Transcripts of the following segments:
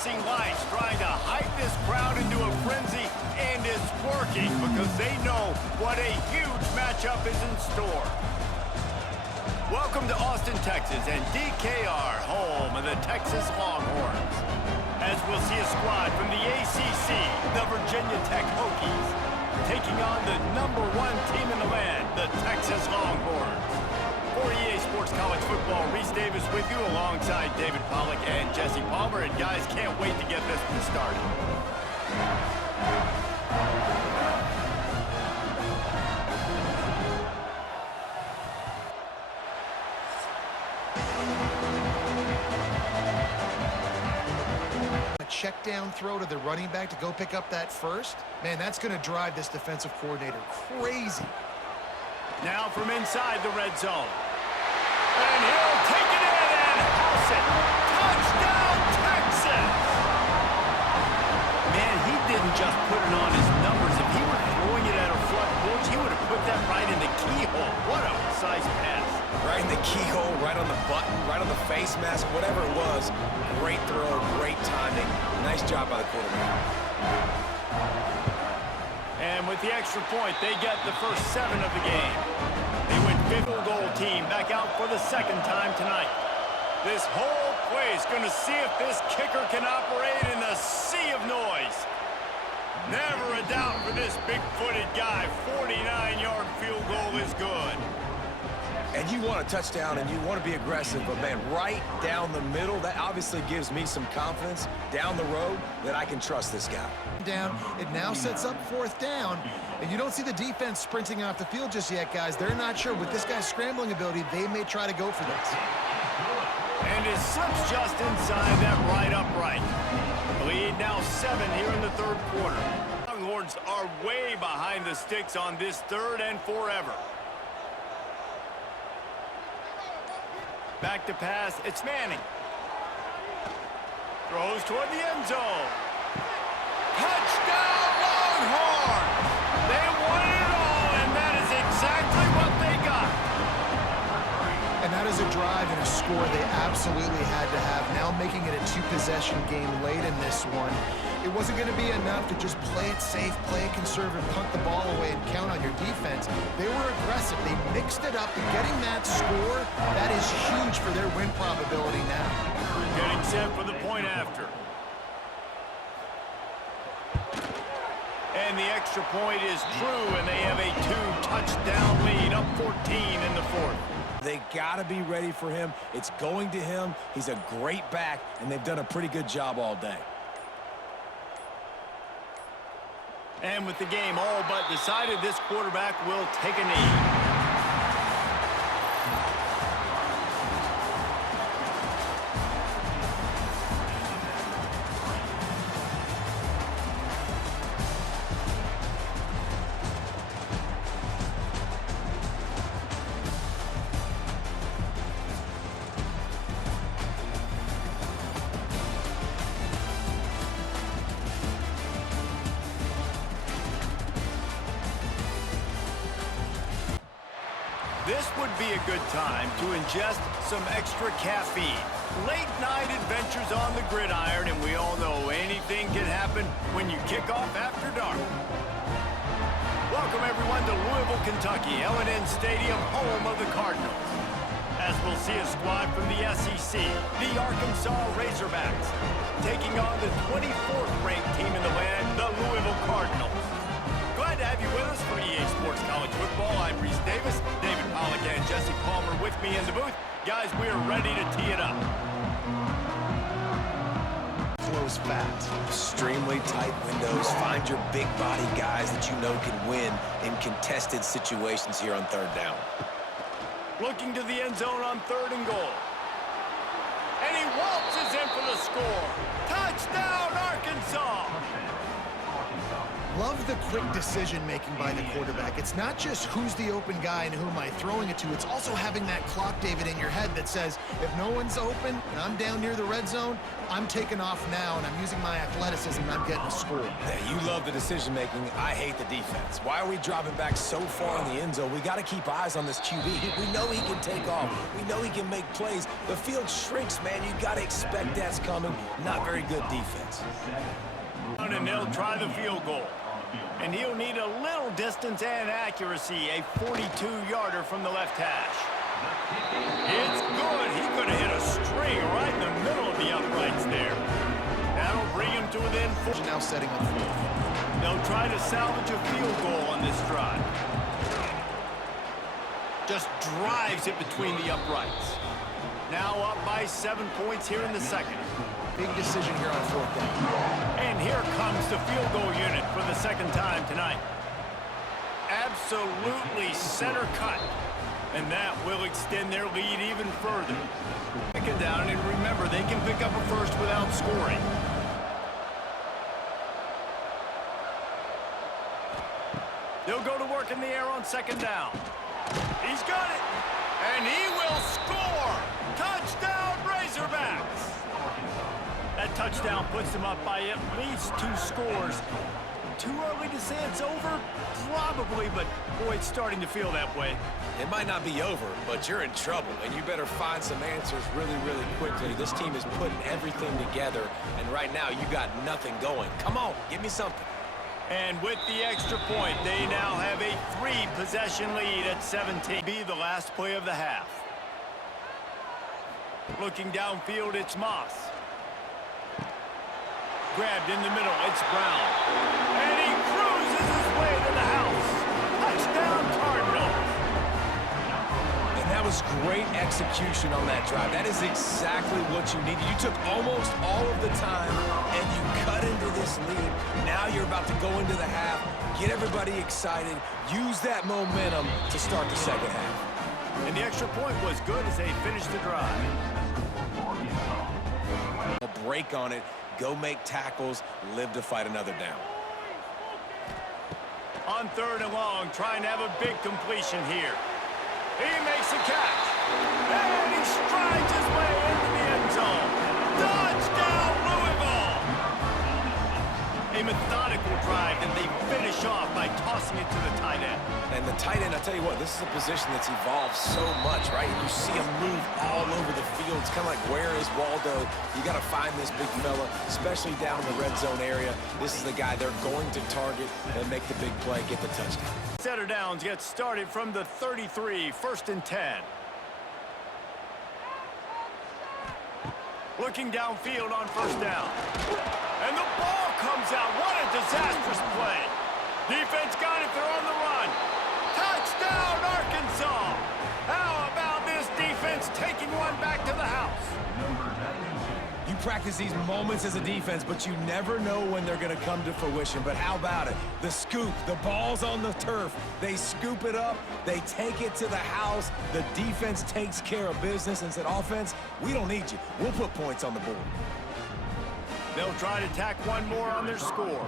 announcing lights trying to hype this crowd into a frenzy, and it's working because they know what a huge matchup is in store. Welcome to Austin, Texas, and DKR, home of the Texas Longhorns. As we'll see a squad from the ACC, the Virginia Tech Hokies, taking on the #1 team in the land, the Texas Longhorns. For EA Sports College Football, Reese Davis with you alongside David Pollack and Jesse Palmer. And guys, can't wait to get this one started. A check down throw to the running back to go pick up that first. Man, that's going to drive this defensive coordinator crazy. Now from inside the red zone. And he'll take it in and house it. Touchdown, Texas! Man, he didn't just put it on his numbers. If he were throwing it at a front porch, he would have put that right in the keyhole. What a precise pass. Right in the keyhole, right on the button, right on the face mask, whatever it was. Great throw, great timing. Nice job by the quarterback. And with the extra point, they get the first 7 of the game. They win field goal team back out for the second time tonight. This whole play is going to see if this kicker can operate in the sea of noise. Never a doubt for this big-footed guy. 49-yard field goal is good. And you want a touchdown and you want to be aggressive, but man, right down the middle, that obviously gives me some confidence down the road that I can trust this guy. Down, it now sets up 4th down, and you don't see the defense sprinting off the field just yet, guys. They're not sure. With this guy's scrambling ability, they may try to go for this. And it slips just inside that right upright. Lead now 7 here in the 3rd quarter. Longhorns are way behind the sticks on this 3rd and forever. Back to pass, it's Manning. Throws toward the end zone. Touchdown, Longhorns! They won it all, and that is exactly what they got. And that is a drive and a score they absolutely had to have. Now making it a 2-possession game late in this one. It wasn't going to be enough to just play it safe, play it conservative, punt the ball away, and count on your defense. They were aggressive. They mixed it up, and getting that score, that is huge for their win probability now. Getting set for the point after. And the extra point is true, and they have a 2-touchdown lead, up 14 in the 4th. They got to be ready for him. It's going to him. He's a great back, and they've done a pretty good job all day. And with the game all but decided, this quarterback will take a knee. This would be a good time to ingest some extra caffeine. Late night adventures on the gridiron, and we all know anything can happen when you kick off after dark. Welcome everyone to Louisville, Kentucky, L&N Stadium, home of the Cardinals. As we'll see a squad from the SEC, the Arkansas Razorbacks, taking on the 24th ranked team in the land, the Louisville Cardinals. Glad to have you with us for EA Sports College Football. I'm Reese Davis, David Pollack and Jesse Palmer with me in the booth. Guys, we are ready to tee it up. Flows fast. Extremely tight windows. Find your big body guys that you know can win in contested situations here on 3rd down. Looking to the end zone on 3rd and goal. And he waltzes in for the score. Touchdown, Arkansas! love the quick decision-making by the quarterback. It's not just who's the open guy and who am I throwing it to. It's also having that clock, David, in your head that says, if no one's open and I'm down near the red zone, I'm taking off now, and I'm using my athleticism, and I'm getting a score. Yeah, you love the decision-making. I hate the defense. Why are we dropping back so far in the end zone? We got to keep eyes on this QB. We know he can take off. We know he can make plays. The field shrinks, man. You got to expect that's coming. Not very good defense. And they'll try the field goal. And he'll need a little distance and accuracy, a 42-yarder from the left hash. It's good. He could have hit a string right in the middle of the uprights there. That'll bring him to within 4. Now setting up fourth. They'll try to salvage a field goal on this drive. Just drives it between the uprights. Now up by 7 points here in the second. Big decision here on fourth down. And here comes the field goal unit for the second time tonight. Absolutely center cut. And that will extend their lead even further. Second down, and remember, they can pick up a first without scoring. They'll go to work in the air on second down. He's got it. And he will score. Touchdown, Razorbacks. That touchdown puts them up by at least 2 scores. Too early to say it's over? Probably, but boy, it's starting to feel that way. It might not be over, but you're in trouble, and you better find some answers really, really quickly. This team is putting everything together, and right now you got nothing going. Come on, give me something. And with the extra point, they now have a 3-possession lead at 17. Be the last play of the half. Looking downfield, it's Moss. Grabbed in the middle, it's Brown. And he cruises his way to the house. Touchdown, Cardinals. And that was great execution on that drive. That is exactly what you needed. You took almost all of the time, and you cut into this lead. Now you're about to go into the half, get everybody excited, use that momentum to start the second half. And the extra point was good as they finished the drive. A break on it. Go make tackles, live to fight another down. On third and long, trying to have a big completion here. He makes a catch. And he strides his way into the end zone. Touchdown, Louisville! A methodical drive that they finish off by tossing it to the tight end. And the tight end, I tell you what, this is a position that's evolved so much, right? You see him move all over the field. It's kind of like, where is Waldo? You got to find this big fella, especially down in the red zone area. This is the guy they're going to target and make the big play, get the touchdown. Setter downs get started from the 33, 1st and 10. Looking downfield on first down. And the ball comes out. What a disastrous play. Defense got it. They're on the run. Touchdown, Arkansas. How about this defense taking one back to the house? You practice these moments as a defense, but you never know when they're going to come to fruition. But how about it? The scoop, the ball's on the turf. They scoop it up. They take it to the house. The defense takes care of business and said, offense, we don't need you. We'll put points on the board. They'll try to tack one more on their score.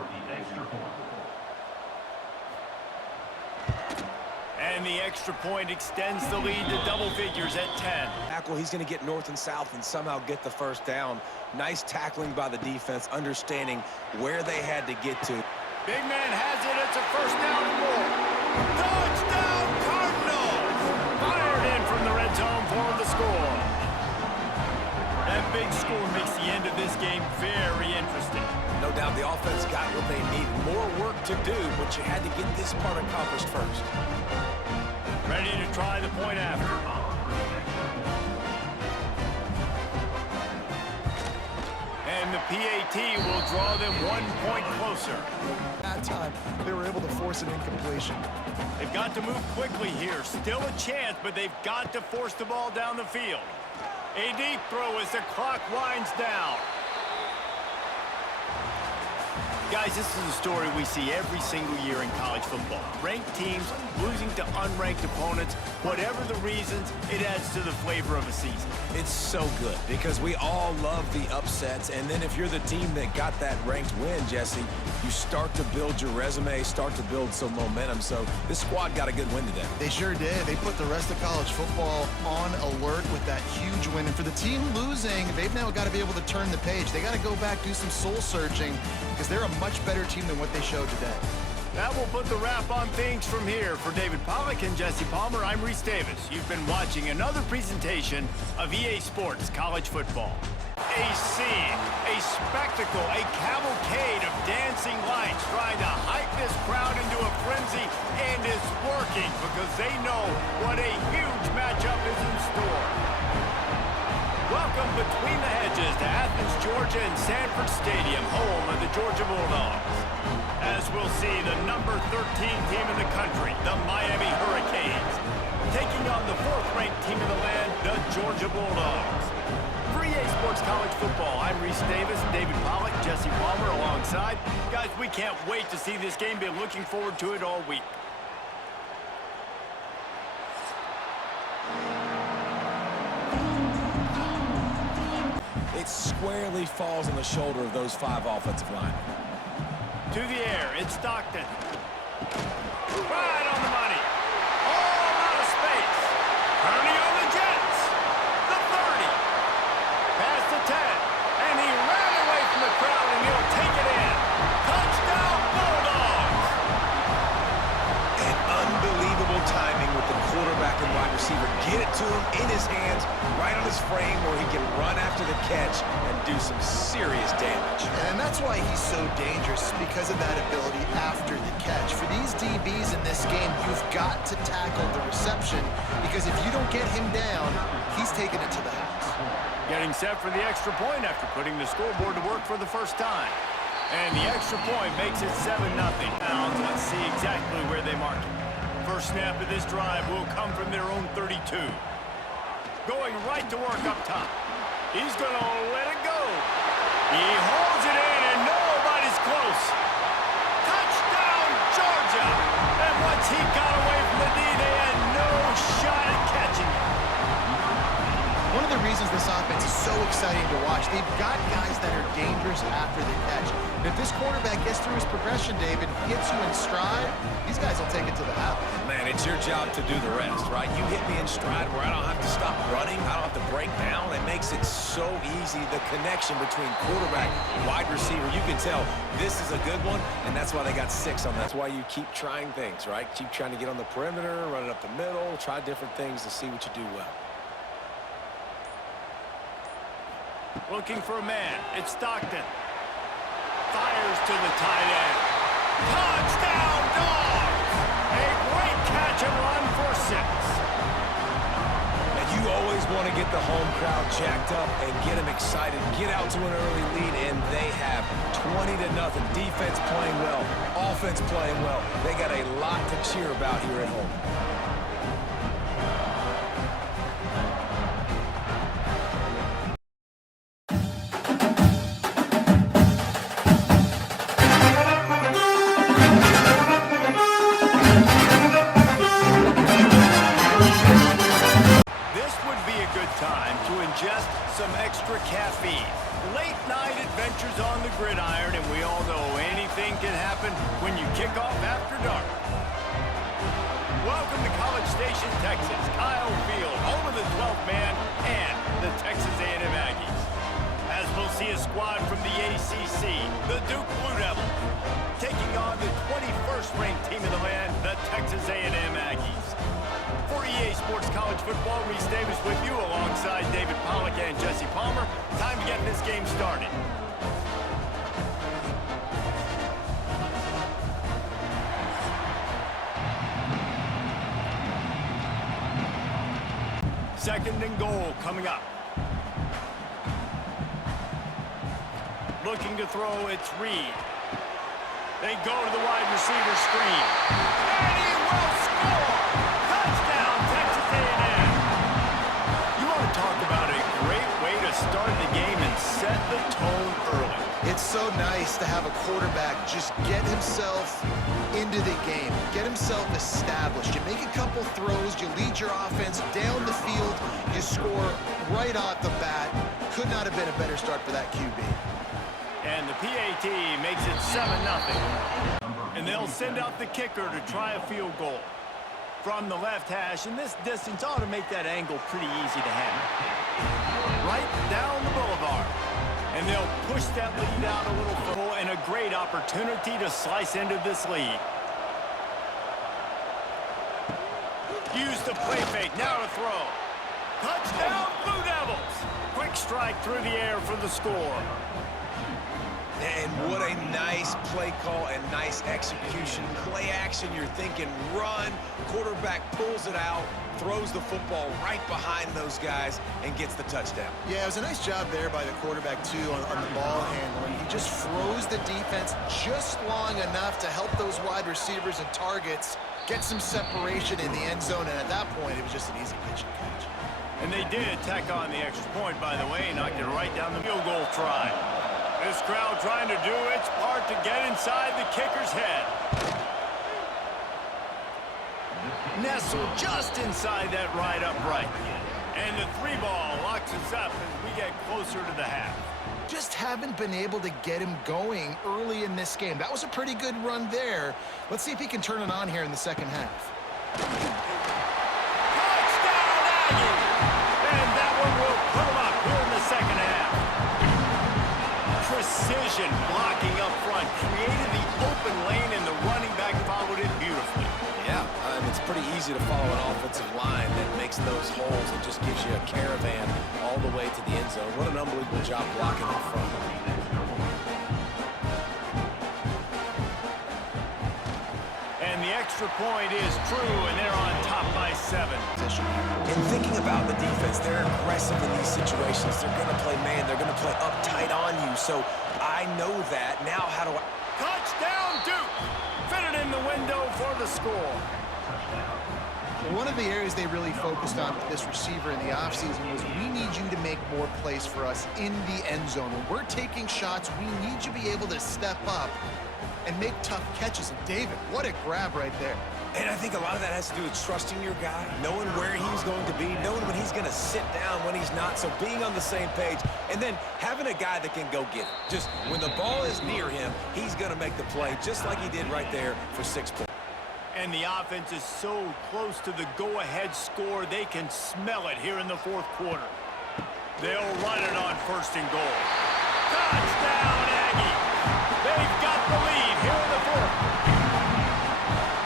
And the extra point extends the lead to double figures at 10. Tackle, he's going to get north and south and somehow get the first down. Nice tackling by the defense, understanding where they had to get to. Big man has it. It's a first down and more. Touchdown, Cardinals! Fired in from the red zone for the score. That big score makes the end of this game very interesting. No doubt the offense got what they need. More work to do, but you had to get this part accomplished first. Ready to try the point after. And the PAT will draw them 1 point closer. That time, they were able to force an incompletion. They've got to move quickly here. Still a chance, but they've got to force the ball down the field. A deep throw as the clock winds down. Guys, this is a story we see every single year in college football. Ranked teams losing to unranked opponents. Whatever the reasons, it adds to the flavor of a season. It's so good because we all love the upsets, and then if you're the team that got that ranked win, Jesse, you start to build your resume, start to build some momentum. So this squad got a good win today. They sure did. They put the rest of college football on alert with that huge win. And for the team losing, they've now got to be able to turn the page. They got to go back, do some soul searching, because they're a much better team than what they showed today. That will put the wrap on things from here. For David Pollack and Jesse Palmer, I'm Reese Davis. You've been watching another presentation of EA Sports College Football. A scene, a spectacle, a cavalcade of dancing lights trying to hype this crowd into a frenzy, and it's working because they know what a huge matchup is in store. Welcome between the hedges to Athens, Georgia and Sanford Stadium, home of the Georgia Bulldogs. As we'll see, the number 13 team in the country, the Miami Hurricanes, taking on the 4th-ranked team in the land, the Georgia Bulldogs. For EA Sports College Football, I'm Reese Davis, David Pollack, Jesse Palmer alongside. Guys, we can't wait to see this game. Been looking forward to it all week. It squarely falls on the shoulder of those 5 offensive linemen. To the air, it's Stockton. Right on the money. All out of space. Kearney on the Jets. The 30. Past the 10. And he ran away from the crowd, and he'll take it in. Touchdown, Bulldogs. And unbelievable timing with the quarterback and wide receiver. Get it to him in his hands, right on his frame where he can run after the catch and do some serious damage. And that's why he's so dangerous, because of that ability after the catch. For these DBs in this game, you've got to tackle the reception, because if you don't get him down, he's taking it to the house. Getting set for the extra point after putting the scoreboard to work for the first time. And the extra point makes it 7-0. Now let's see exactly where they mark it. First snap of this drive will come from their own 32. Going right to work up top. He's going to let it go. He holds it in, and nobody's close. Touchdown, Georgia! And once he got away from the D, they had no shot at catching it. One of the reasons this offense is so exciting to watch, they've got guys that are dangerous after the catch. And if this quarterback gets through his progression, David, hits you in stride, these guys will take it to the house. Man, it's your job to do the rest, right? You hit me in stride where I don't have to stop running. I don't have to break down. It makes it so easy, the connection between quarterback, wide receiver. You can tell this is a good one, and that's why they got 6 on that. That's why you keep trying things, right? Keep trying to get on the perimeter, run it up the middle, try different things to see what you do well. Looking for a man. It's Stockton. Fires to the tight end. Touchdown, Dogs! A great catch and run for 6. And you always want to get the home crowd jacked up and get them excited. Get out to an early lead, and they have 20-0. Defense playing well. Offense playing well. They got a lot to cheer about here at home. Just some extra caffeine. Late night adventures on the gridiron, and we all know anything can happen when you kick off after dark. Welcome to College Station, Texas, Kyle Field, home of the 12th man and the Texas A&M Aggies. As we'll see a squad from the ACC, the Duke Blue Devils, taking on the 21st ranked team in the land, the Texas A&M Aggies. For EA Sports College Football, Reese Davis with you alongside David Pollack and Jesse Palmer. Time to get this game started. Second and goal coming up. Looking to throw, it's Reed. They go to the wide receiver screen. And he will score! Touchdown, Texas A&M. You want to talk about a great way to start the game and set the tone early. It's so nice to have a quarterback just get himself into the game, get himself established. You make a couple throws, you lead your offense down the field, you score right off the bat. Could not have been a better start for that QB. And the PAT makes it 7-0. And they'll send out the kicker to try a field goal. From the left hash, and this distance ought to make that angle pretty easy to handle. Right down the boulevard. And they'll push that lead out a little further, and a great opportunity to slice into this lead. Use the play fake, now to throw. Touchdown, Blue Devils! Quick strike through the air for the score. And what a nice play call and nice execution. Play action, you're thinking run. Quarterback pulls it out, throws the football right behind those guys, and gets the touchdown. Yeah, it was a nice job there by the quarterback, too, on the ball handling. He just froze the defense just long enough to help those wide receivers and targets get some separation in the end zone, and at that point, it was just an easy pitch and catch. And they did tack on the extra point, by the way, knocked it right down the field goal try. This crowd trying to do its part to get inside the kicker's head. Nestled just inside that right upright. And the 3-ball locks us up as we get closer to the half. Just haven't been able to get him going early in this game. That was a pretty good run there. Let's see if he can turn it on here in the second half. Touchdown, Aggie! And that one will put him up here in the second half. Precision blocking up front created the open lane, and the running back followed it beautifully. Yeah, it's pretty easy to follow an offensive line that makes those holes and just gives you a caravan all the way to the end zone. What an unbelievable job blocking up front. And the extra point is true, and they're on top by 7. And thinking about the defense, they're aggressive in these situations. They're going to play man. They're going to play uptight on you. So I know that. Now how do I... Touchdown, Duke! Fit it in the window for the score. One of the areas they really focused on with this receiver in the offseason was we need you to make more plays for us in the end zone. When we're taking shots, we need you to be able to step up and make tough catches. And David, what a grab right there. And I think a lot of that has to do with trusting your guy, knowing where he's going to be, knowing when he's going to sit down, when he's not, so being on the same page, and then having a guy that can go get it. Just when the ball is near him, he's going to make the play, just like he did right there for 6 points. And the offense is so close to the go-ahead score, they can smell it here in the fourth quarter. They'll run it on 1st and goal. Touchdown, Aggie! They've got the lead here in the fourth.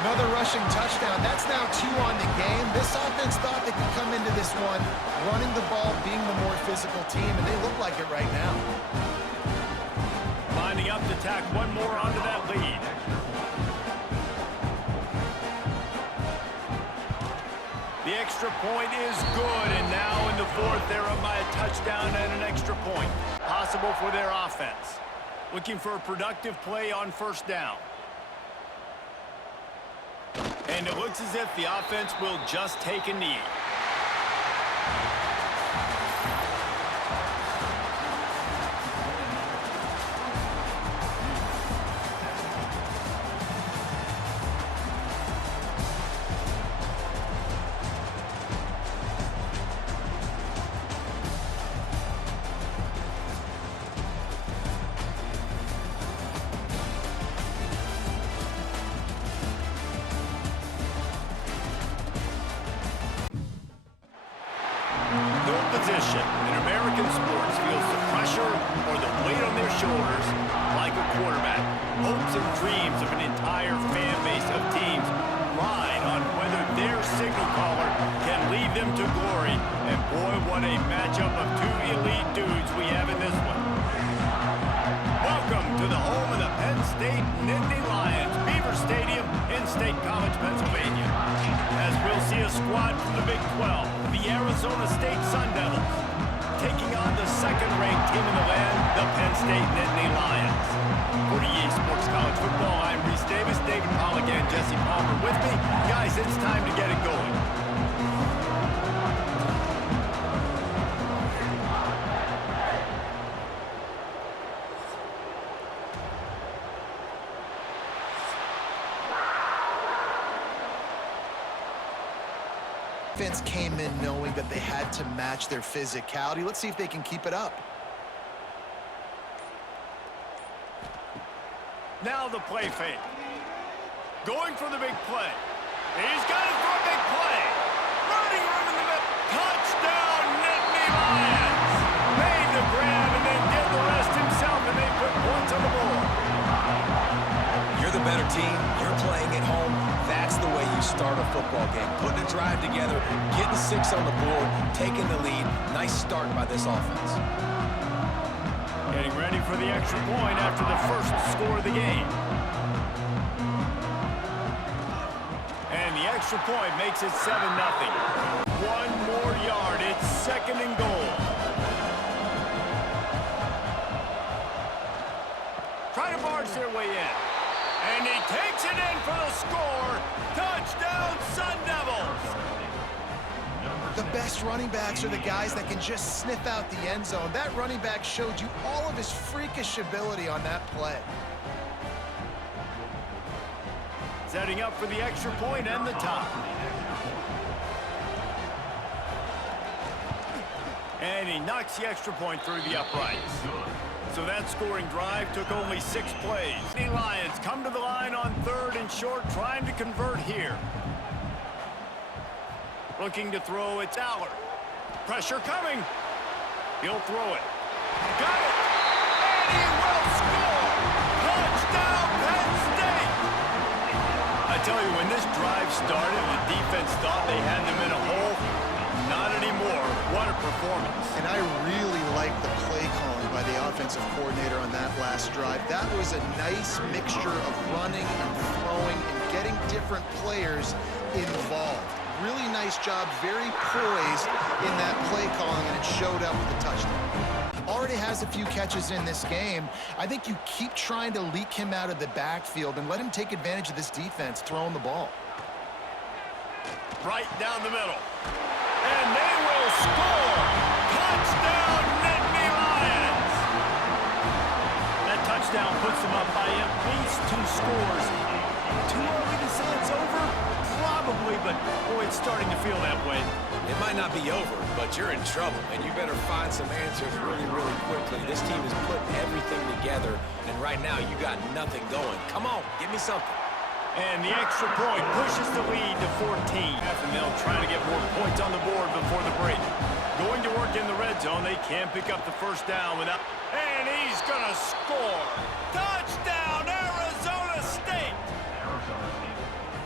Another rushing touchdown. That's now 2 on the game. This offense thought they could come into this one running the ball, being the more physical team, and they look like it right now. Lining up to tack one more onto that lead. The extra point is good, and now in the fourth, they're up by a touchdown and an extra point. Possible for their offense. Looking for a productive play on 1st down. And it looks as if the offense will just take a knee. Position in American sports feels the pressure or the weight on their shoulders like a quarterback. Hopes and dreams of an entire fan base of teams ride on whether their signal caller can lead them to glory. And boy, what a matchup of 2 elite dudes we have in this one. Welcome to the home of the Penn State Nittany Lions, Beaver Stadium in State College, Pennsylvania. As we'll see a squad from the Big 12, the Arizona State Sun Devils, taking on the 2nd-ranked team in the land, the Penn State Nittany Lions. For EA Sports College Football, I'm Reese Davis, David Pollack, and Jesse Palmer with me. Guys, it's time to get it going. Defense came in knowing that they had to match their physicality. Let's see if they can keep it up. Now the play fake. Going for the big play. He's got it for a big play. Running room in the middle. Touchdown, Nittany Lions. Made the grab and then did the rest himself, and they put points on the board. You're the better team. You're playing at home. That's the way you start a football game. Putting a drive together, getting 6 on the board, taking the lead. Nice start by this offense. Getting ready for the extra point after the first score of the game. And the extra point makes it 7-0. 1 more yard. It's 2nd and goal. Trying to barge their way in. And he takes it in for the score. Touchdown, Sun Devils. The best running backs are the guys that can just sniff out the end zone. That running back showed you all of his freakish ability on that play. Setting up for the extra point and the top. And he knocks the extra point through the uprights. So that scoring drive took only 6 plays. The Lions come to the line on 3rd and short, trying to convert here. Looking to throw, it's Aller. Pressure coming. He'll throw it. Got it. And he will score. Touchdown, Penn State. I tell you, when this drive started, the defense thought they had them in a hole. Not anymore. What a performance. And I really like the play calling by the offensive coordinator on that last drive. That was a nice mixture of running and throwing and getting different players involved. Really nice job, very poised in that play calling, and it showed up with a touchdown. Already has a few catches in this game. I think you keep trying to leak him out of the backfield and let him take advantage of this defense throwing the ball. Right down the middle. And they will score. Touchdown, Nittany Lions. That touchdown puts them up by at least 2 scores. Too early to say it's over? Probably, but boy, it's starting to feel that way. It might not be over, but you're in trouble, and you better find some answers really, really quickly. This team is putting everything together, and right now you got nothing going. Come on, give me something. And the extra point pushes the lead to 14. And they'll try to get more points on the board before the break. Going to work in the red zone. They can't pick up the first down without... And he's going to score. Touchdown, Arizona State.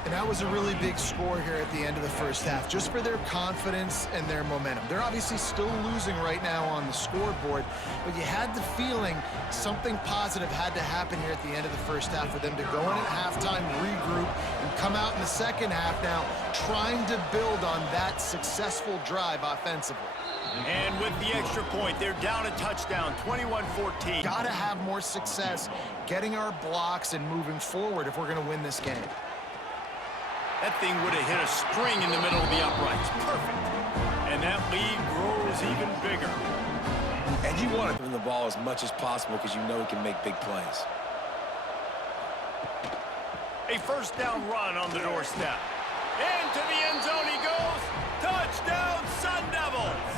And that was a really big score here at the end of the first half, just for their confidence and their momentum. They're obviously still losing right now on the scoreboard, but you had the feeling something positive had to happen here at the end of the first half for them to go in at halftime, regroup, and come out in the second half now trying to build on that successful drive offensively. And with the extra point, they're down a touchdown, 21-14. Got to have more success getting our blocks and moving forward if we're going to win this game. That thing would have hit a string in the middle of the uprights. Perfect. And that lead grows even bigger. And you want to give him the ball as much as possible because you know he can make big plays. A first down run on the doorstep. Into the end zone he goes. Touchdown, Sun Devils.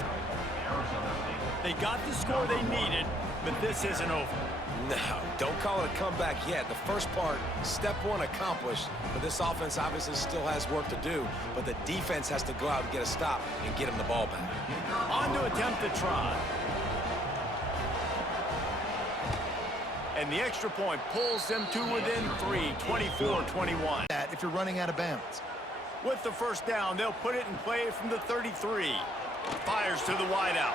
They got the score they needed, but this isn't over. No, don't call it a comeback yet. The first part, step 1 accomplished, but this offense obviously still has work to do, but the defense has to go out and get a stop and get him the ball back. On to attempt the try. And the extra point pulls them to within 3, 24-21. If you're running out of bounds. With the first down, they'll put it in play from the 33. Fires to the wideout.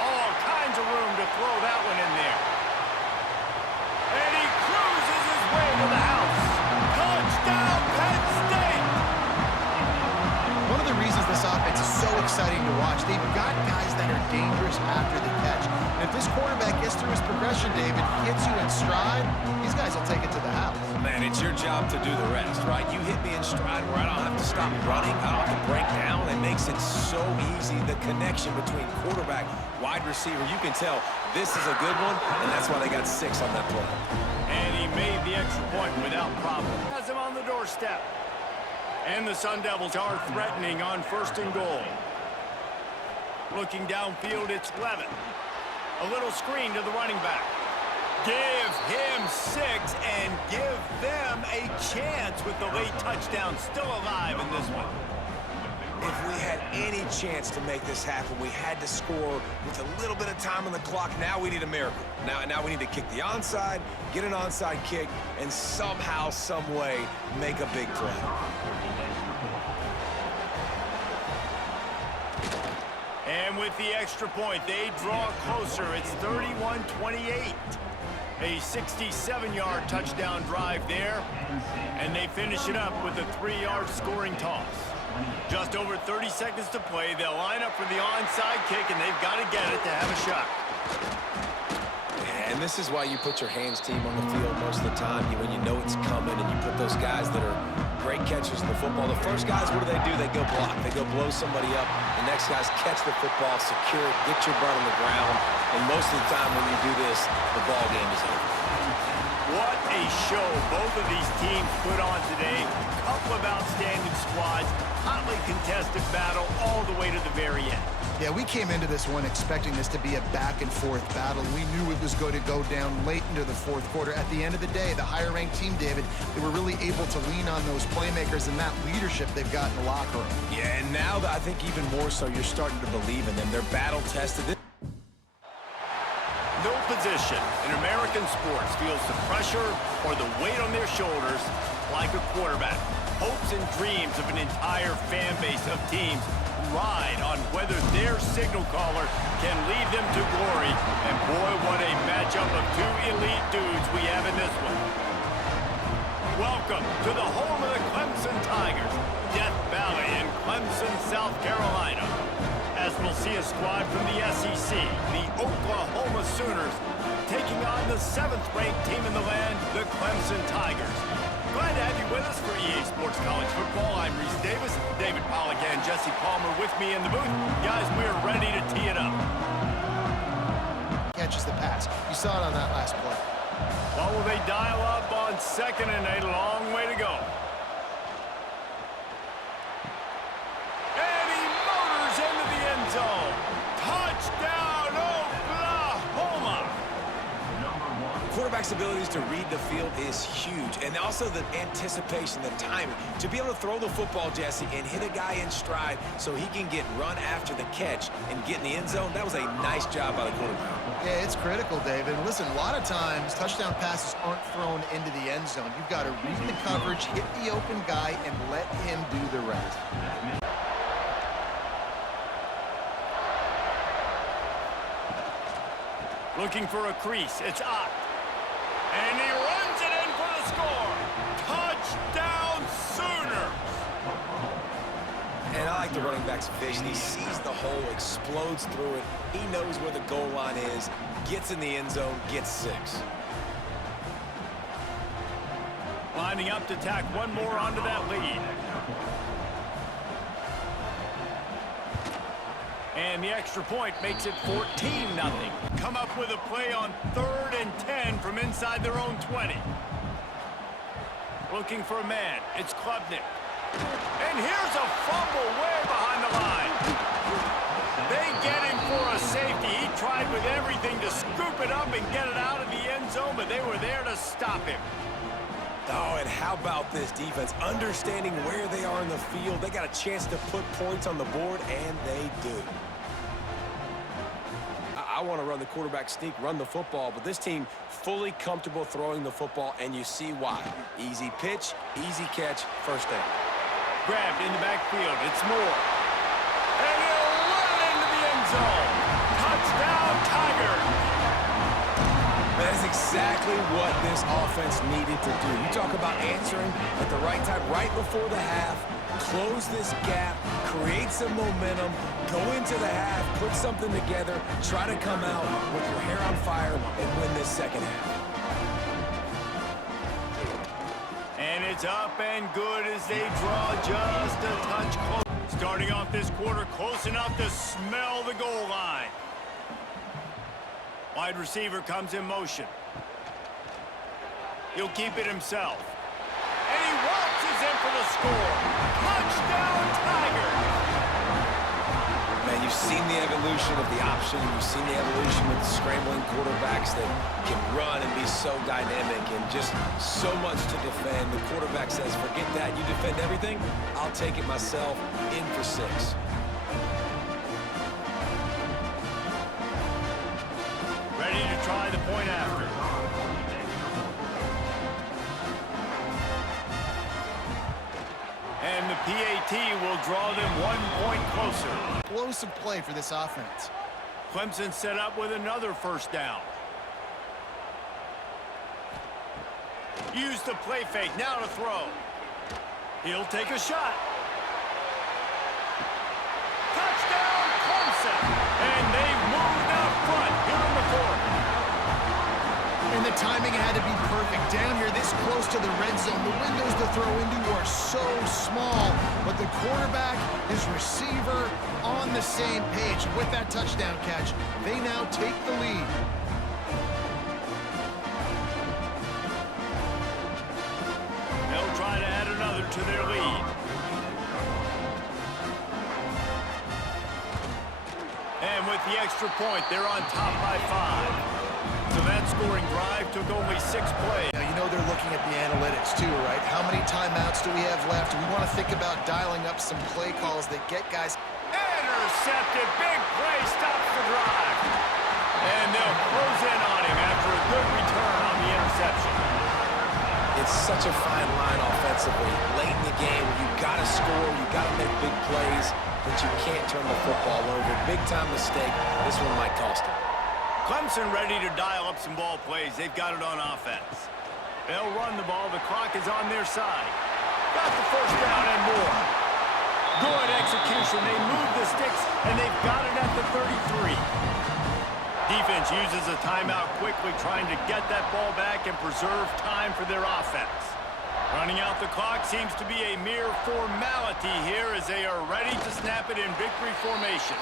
All kinds of room to throw that one in there. And he cruises his way to the house. Touchdown, Penn State! One of the reasons this offense is so exciting to watch, they've got guys that are dangerous after the catch. And if this quarterback gets through his progression, David, hits you in stride, these guys will take it to the house. Man, it's your job to do the rest, right? You hit me in stride where I don't have to stop running. I don't have to break down. It makes it so easy. The connection between quarterback, wide receiver, you can tell this is a good one, and that's why they got 6 on that play. And he made the extra point without problem. Has him on the doorstep. And the Sun Devils are threatening on 1st and goal. Looking downfield, it's Levin. A little screen to the running back. Give him 6 and give them a chance with the late touchdown still alive in this one. If we had any chance to make this happen, we had to score with a little bit of time on the clock. Now we need a miracle. Now we need to kick the onside, get an onside kick, and somehow, some way, make a big play. And with the extra point, they draw closer. It's 31-28. A 67-yard touchdown drive there. And they finish it up with a 3-yard scoring toss. Just over 30 seconds to play. They'll line up for the onside kick, and they've got to get it to have a shot. And this is why you put your hands team on the field most of the time when you know it's coming, and you put those guys that are great catchers in the football. The first guys, what do? They go block. They go blow somebody up. The next guys catch the football, secure it, get your butt on the ground. And most of the time when you do this, the ball game is over. What a show both of these teams put on today. Couple of outstanding squads. Hotly contested battle all the way to the very end. Yeah, we came into this one expecting this to be a back-and-forth battle. We knew it was going to go down late into the 4th quarter. At the end of the day, the higher-ranked team, David, they were really able to lean on those playmakers and that leadership they've got in the locker room. Yeah, and now I think even more so, you're starting to believe in them. They're battle-tested. No position in American sports feels the pressure or the weight on their shoulders like a quarterback. Hopes and dreams of an entire fan base of teams ride on whether their signal caller can lead them to glory. And boy, what a matchup of 2 elite dudes we have in this one. Welcome to the home of the Clemson Tigers, Death Valley in Clemson, South Carolina. As we'll see a squad from the SEC, the Oklahoma Sooners, taking on the 7th-ranked team in the land, the Clemson Tigers. Glad to have you with us for EA Sports College Football. I'm Reese Davis, David Pollack, and Jesse Palmer with me in the booth. Guys, we're ready to tee it up. Catches the pass. You saw it on that last play. Well, will they dial up on 2nd and a long way to go? And he motors into the end zone. Touchdown, Oklahoma! Quarterback's abilities to read the field is huge, and also the anticipation, the timing. To be able to throw the football, Jesse, and hit a guy in stride so he can get run after the catch and get in the end zone, that was a nice job by the quarterback. Yeah, it's critical, David. Listen, a lot of times touchdown passes aren't thrown into the end zone. You've got to read the coverage, hit the open guy, and let him do the rest. Looking for a crease. It's Ott. And he runs it in for the score. Touchdown, Sooners! And I like the running back's vision. He sees the hole, explodes through it. He knows where the goal line is, gets in the end zone, gets 6. Lining up to tack one more onto that lead. And the extra point makes it 14-0. Come up with a play on 3rd and 10 from inside their own 20. Looking for a man. It's Klubnik. And here's a fumble way behind the line. They get him for a safety. He tried with everything to scoop it up and get it out of the end zone, but they were there to stop him. Oh, and how about this defense? Understanding where they are in the field. They got a chance to put points on the board, and they do. I want to run the quarterback sneak, run the football, but this team fully comfortable throwing the football, and you see why. Easy pitch, easy catch, first down. Grabbed in the backfield. It's Moore. And he'll run it into the end zone. Touchdown, Tigers. That is exactly what this offense needed to do. You talk about answering at the right time, right before the half, close this gap, create some momentum, go into the half, put something together, try to come out with your hair on fire and win this second half. And it's up and good as they draw just a touch close. Starting off this quarter close enough to smell the goal line. Wide receiver comes in motion. He'll keep it himself. And he waltzes him time for the score. Touchdown, Tigers! Man, you've seen the evolution of the option. You've seen the evolution of the scrambling quarterbacks that can run and be so dynamic and just so much to defend. The quarterback says, forget that. You defend everything. I'll take it myself. In for 6. Ready to try the point after. And the PAT will draw them 1 point closer. Explosive play for this offense. Clemson set up with another first down. Use the play fake, now to throw. He'll take a shot. Touchdown, Clemson! And they've moved out front here in the 4th. And the timing had to be perfect. Down here this close to the red zone, the windows to throw into are so small, but the quarterback, his receiver, on the same page. With that touchdown catch, they now take the lead. They'll try to add another to their lead. And with the extra point, they're on top by 5. So that scoring drive took only 6 plays. Now, you know they're looking at the analytics too, right? How many timeouts do we have left? We want to think about dialing up some play calls that get guys. Intercepted. Big play stops the drive. And they'll close in on him after a good return on the interception. It's such a fine line offensively. Late in the game, you've got to score, you've got to make big plays, but you can't turn the football over. Big-time mistake. This one might cost them. Clemson ready to dial up some ball plays. They've got it on offense. They'll run the ball. The clock is on their side. Got the first down and more. Good execution. They move the sticks, and they've got it at the 33. Defense uses a timeout quickly, trying to get that ball back and preserve time for their offense. Running out the clock seems to be a mere formality here as they are ready to snap it in victory formation.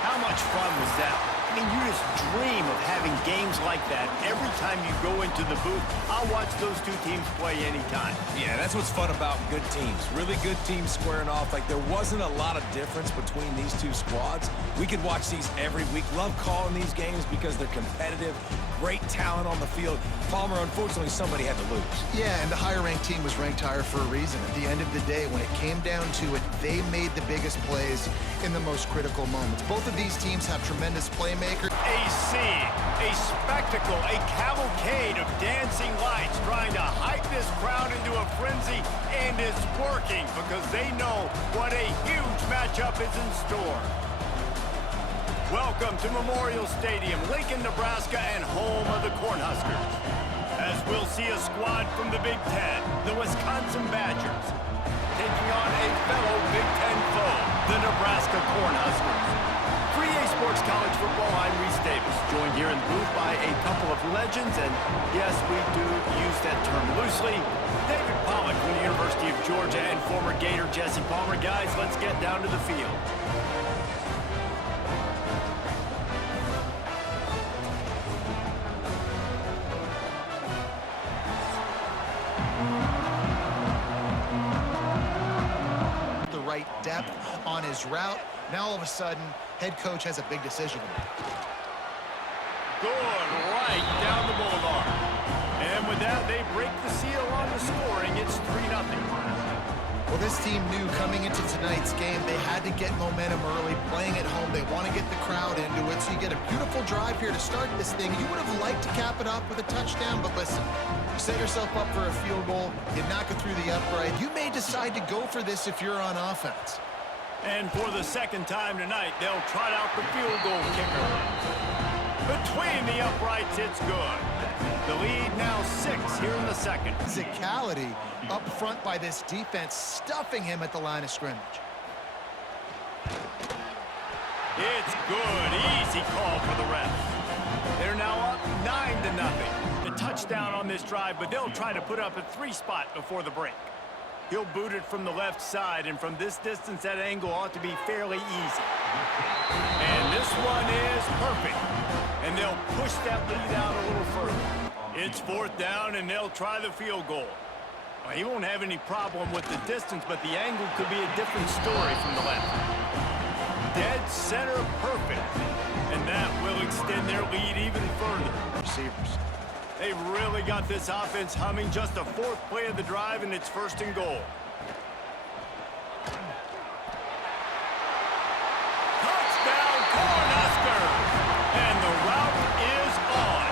How much fun was that? I mean, you just dream of having games like that every time you go into the booth. I'll watch those two teams play anytime. Yeah, that's what's fun about good teams. Really good teams squaring off. Like, there wasn't a lot of difference between these two squads. We could watch these every week. Love calling these games because they're competitive. Great talent on the field. Palmer, unfortunately, somebody had to lose. Yeah, and the higher-ranked team was ranked higher for a reason. At the end of the day, when it came down to it, they made the biggest plays in the most critical moments. Both of these teams have tremendous playmakers. A scene, a spectacle, a cavalcade of dancing lights trying to hype this crowd into a frenzy, and it's working because they know what a huge matchup is in store. Welcome to Memorial Stadium, Lincoln, Nebraska, and home of the Cornhuskers. As we'll see a squad from the Big Ten, the Wisconsin Badgers, taking on a fellow Big Ten foe, the Nebraska Cornhuskers. For EA Sports College Football, I'm Reese Davis, joined here in the booth by a couple of legends, and yes, we do use that term loosely. David Pollock from the University of Georgia and former Gator Jesse Palmer. Guys, let's get down to the field. Depth on his route. Now all of a sudden, head coach has a big decision to make. Good right down the boulevard. And with that, they break the seal on the scoring. It's 3-0. Well, this team knew coming into tonight's game they had to get momentum early, playing at home. They want to get the crowd into it, so you get a beautiful drive here to start this thing. You would have liked to cap it off with a touchdown, but listen, you set yourself up for a field goal, you knock it through the upright. You may decide to go for this if you're on offense. And for the second time tonight, they'll trot out the field goal kicker. Between the uprights, it's good. The lead now 6 here in the second. Physicality up front by this defense, stuffing him at the line of scrimmage. It's good. Easy call for the refs. They're now up 9-0. The touchdown on this drive, but they'll try to put up a 3 spot before the break. He'll boot it from the left side, and from this distance, that angle ought to be fairly easy. And this one is perfect. And they'll push that lead out a little further. It's 4th down, and they'll try the field goal. Well, he won't have any problem with the distance, but the angle could be a different story from the left. Dead center perfect. And that will extend their lead even further. Receivers. They've really got this offense humming. Just the 4th play of the drive, and it's 1st and goal. Touchdown, Cornhuskers! And the route is on.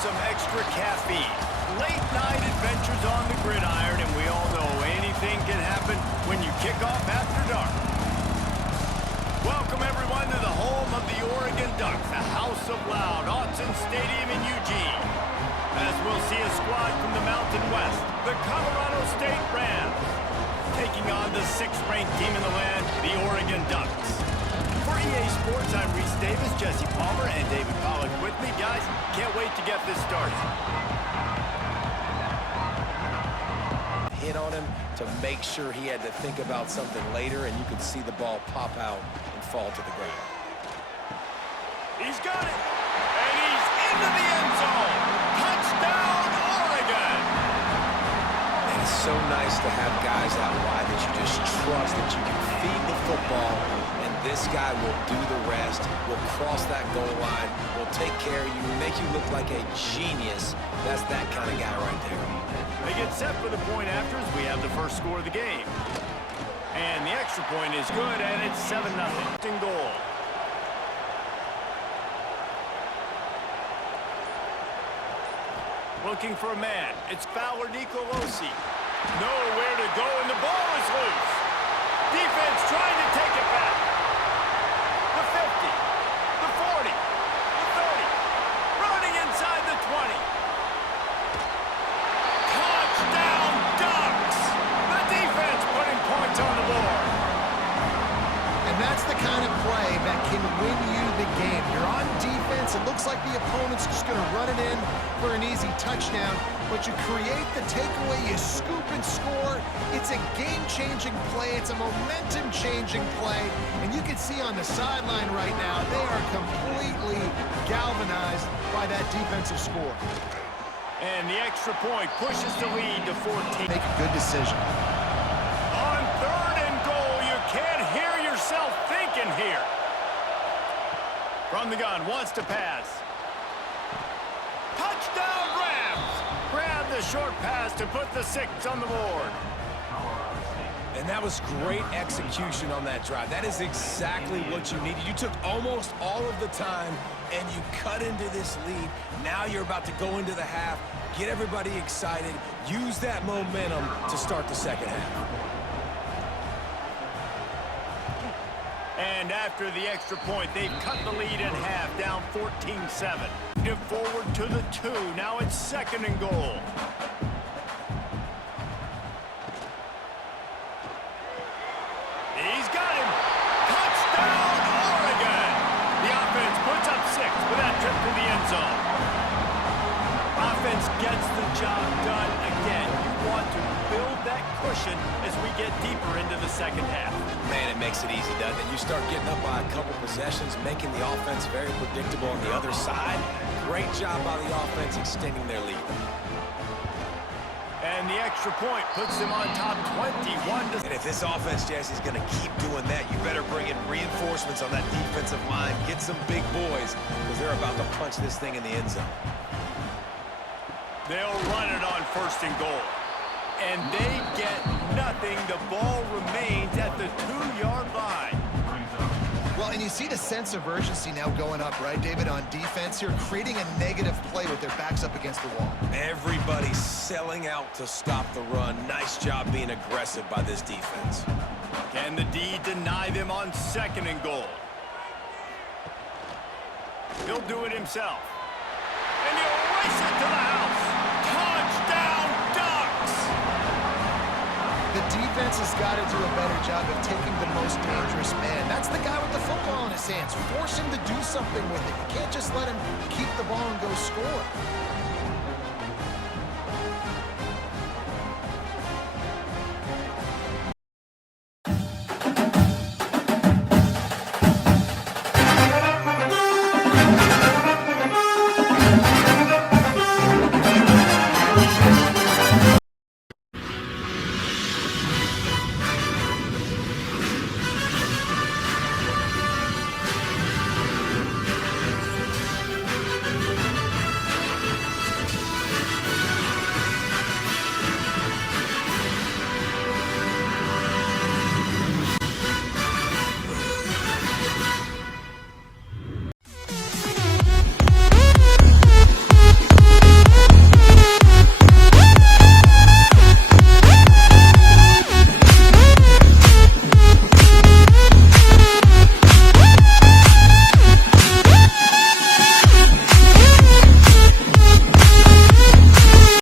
Some extra caffeine. Late night adventures on the gridiron, and we all know anything can happen when you kick off after dark. Welcome everyone to the home of the Oregon Ducks, the House of Loud, Autzen Stadium in Eugene. As we'll see a squad from the Mountain West, the Colorado State Rams, taking on the 6th-ranked team in the land, the Oregon Ducks. For EA Sports, I'm Reese Davis, Jesse Palmer, and David Pollack with me. Guys, can't wait to get this started. Hit on him to make sure he had to think about something later, and you could see the ball pop out and fall to the ground. He's got it, and he's into the end zone. Touchdown, Oregon! And it's so nice to have guys out wide that you just trust that you can feed the football. This guy will do the rest, will cross that goal line, will take care of you, make you look like a genius. That's that kind of guy right there. They get set for the point after as we have the first score of the game. And the extra point is good, and it's 7-0. In goal. Looking for a man. It's Fowler Nicolosi. Nowhere to go, and the ball is loose. Defense trying to take it back. The 50, the 40, the 30, running inside the 20. Touchdown, Ducks! The defense putting points on the board. And that's the kind of play that can win you the game. You're on defense. It looks like the opponent's just going to run it in for an easy touchdown, but you create the takeaway, you scoop and score. It's a game-changing play. It's a momentum-changing play. And you can see on the sideline right now, they are completely galvanized by that defensive score. And the extra point pushes the lead to 14. Make a good decision. On 3rd and goal, you can't hear yourself thinking here. From the gun, wants to pass. Touchdown, Rams! Grab the short pass to put the 6 on the board. And that was great execution on that drive. That is exactly what you needed. You took almost all of the time, and you cut into this lead. Now you're about to go into the half, get everybody excited, use that momentum to start the second half. And after the extra point, they've cut the lead in half, down 14-7. Get forward to the 2. Now it's 2nd and goal. He's got him. Touchdown, Oregon! The offense puts up 6 with that trip to the end zone. Offense gets the job done again. You want to build that cushion as we get deeper into the second half. Man, it makes it easy, doesn't it? You start getting up by a couple possessions, making the offense very predictable on the other side. Great job by the offense extending their lead. And the extra point puts them on top 21. And if this offense, Jesse, is going to keep doing that, you better bring in reinforcements on that defensive line. Get some big boys, because they're about to punch this thing in the end zone. They'll run it on 1st and goal. And they get nothing. The ball remains at the 2-yard line. Well, and you see the sense of urgency now going up, right, David, on defense here, creating a negative play with their backs up against the wall. Everybody's selling out to stop the run. Nice job being aggressive by this defense. Can the D deny them on 2nd and goal? He'll do it himself. And he'll race it to the house. Touchdown, Ducks! The defense has got to do a better job of taking the most dangerous man. That's the guy with the football in his hands. Force him to do something with it. You can't just let him keep the ball and go score.